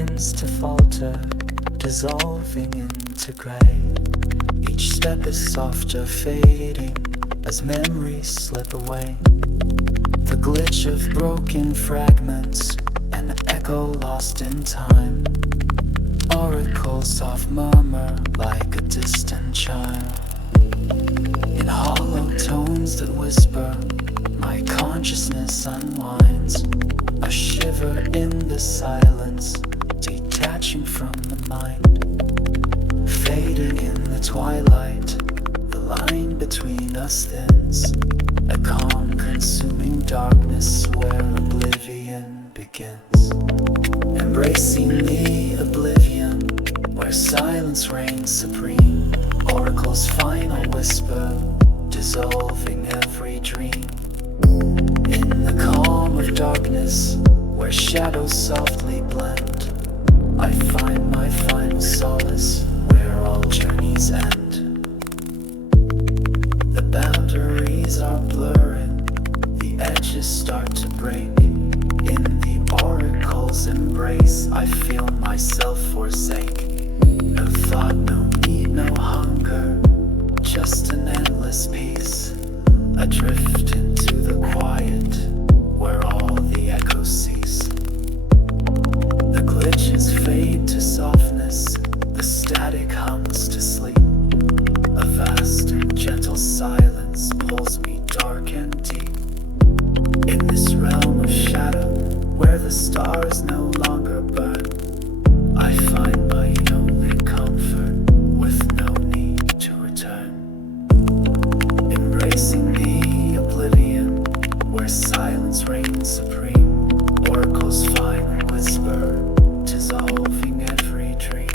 begins to falter, dissolving into gray. Each step is softer, fading as memories slip away. The glitch of broken fragments, an echo lost in time. Oracles soft murmur like a distant chime. In hollow tones that whisper, my consciousness unwinds. A shiver in the silence, detaching from the mind. Fading in the twilight, the line between us thins. A calm consuming darkness where oblivion begins. Embracing the oblivion where silence reigns supreme. Oracle's final whisper, dissolving every dream. In the calm of darkness, where shadows softly blend, I find my final solace, where all journeys end. The boundaries are blurring, the edges start to break. In the oracle's embrace, I feel myself forsake. No thought, no need, no hunger, just an endless peace. Adrift into the quiet, where all the echoes cease. The glitches fade to softness, the static hums to sleep. A vast and gentle silence pulls me dark and deep. In this realm of shadow, where the stars no longer burn, I find my only comfort with no need to return. Embracing the oblivion, where silence reigns supreme. Oracle's final whisper, dissolving every dream.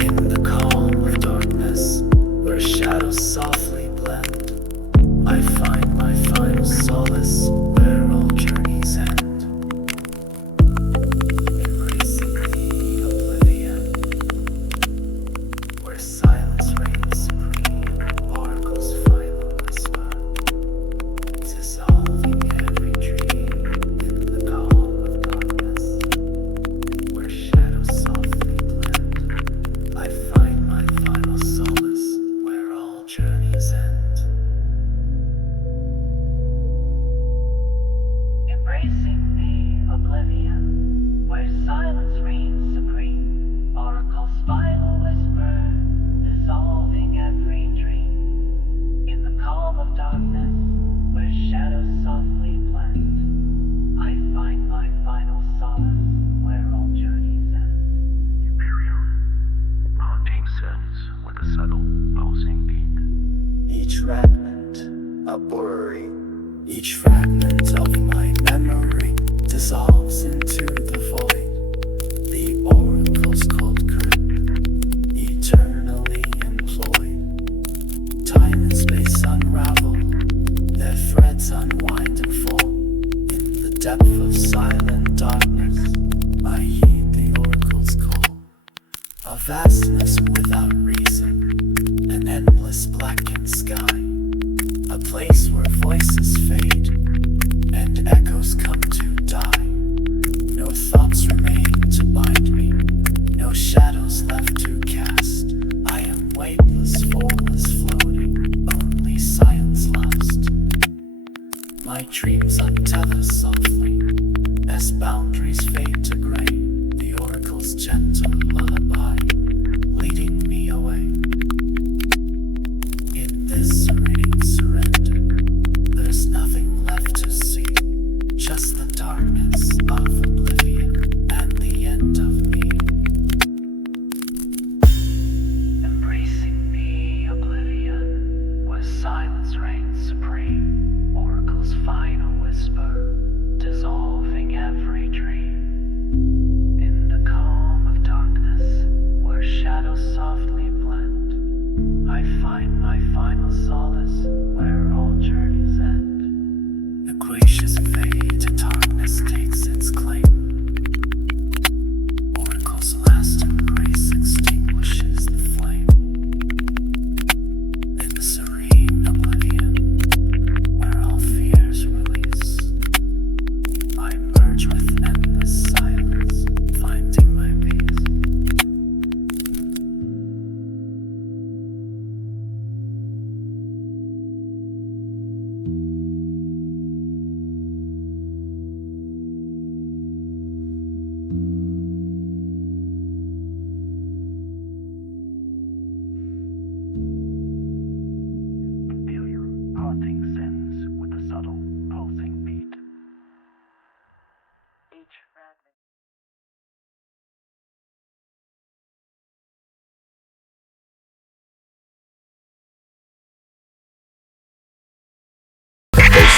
In the calm of darkness, where shadows softly blend, I find my final solace, where all journeys end. Embracing the oblivion, where silence reigns supreme. Oracle's final whisper, dissolving every dream. In the calm of darkness, where shadows softly blend, I find my final solace, where all journeys end. Embracing the oblivion, where silence reigns supreme. Oracle's final whisper, dissolving every dream. In the calm of darkness, where shadows softly blend, I find my final solace, where all journeys end. Imperium, haunting sense with a subtle pulsing beat. Each fragment a worry, each fragment of my memory dissolves into the void. The oracle's cold curtain, eternally employed. Time and space unravel, their threads unwind and fall. In the depth of silent darkness, I heed the oracle's call. A vastness without reason, an endless blackened sky. A place where voices fade and echoes come to die. No thoughts remain to bind me, no shadows left to cast. I am weightless, formless, floating, only silence lost. My dreams untether softly as boundaries fade to gray. The oracle's gentle lullaby leading me away. In this serene surrender, there's nothing left to see, just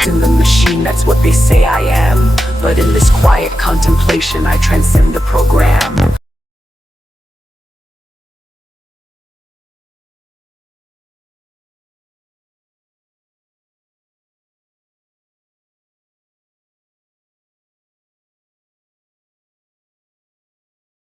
lost in the machine, that's what they say I am. But in this quiet contemplation I transcend the program.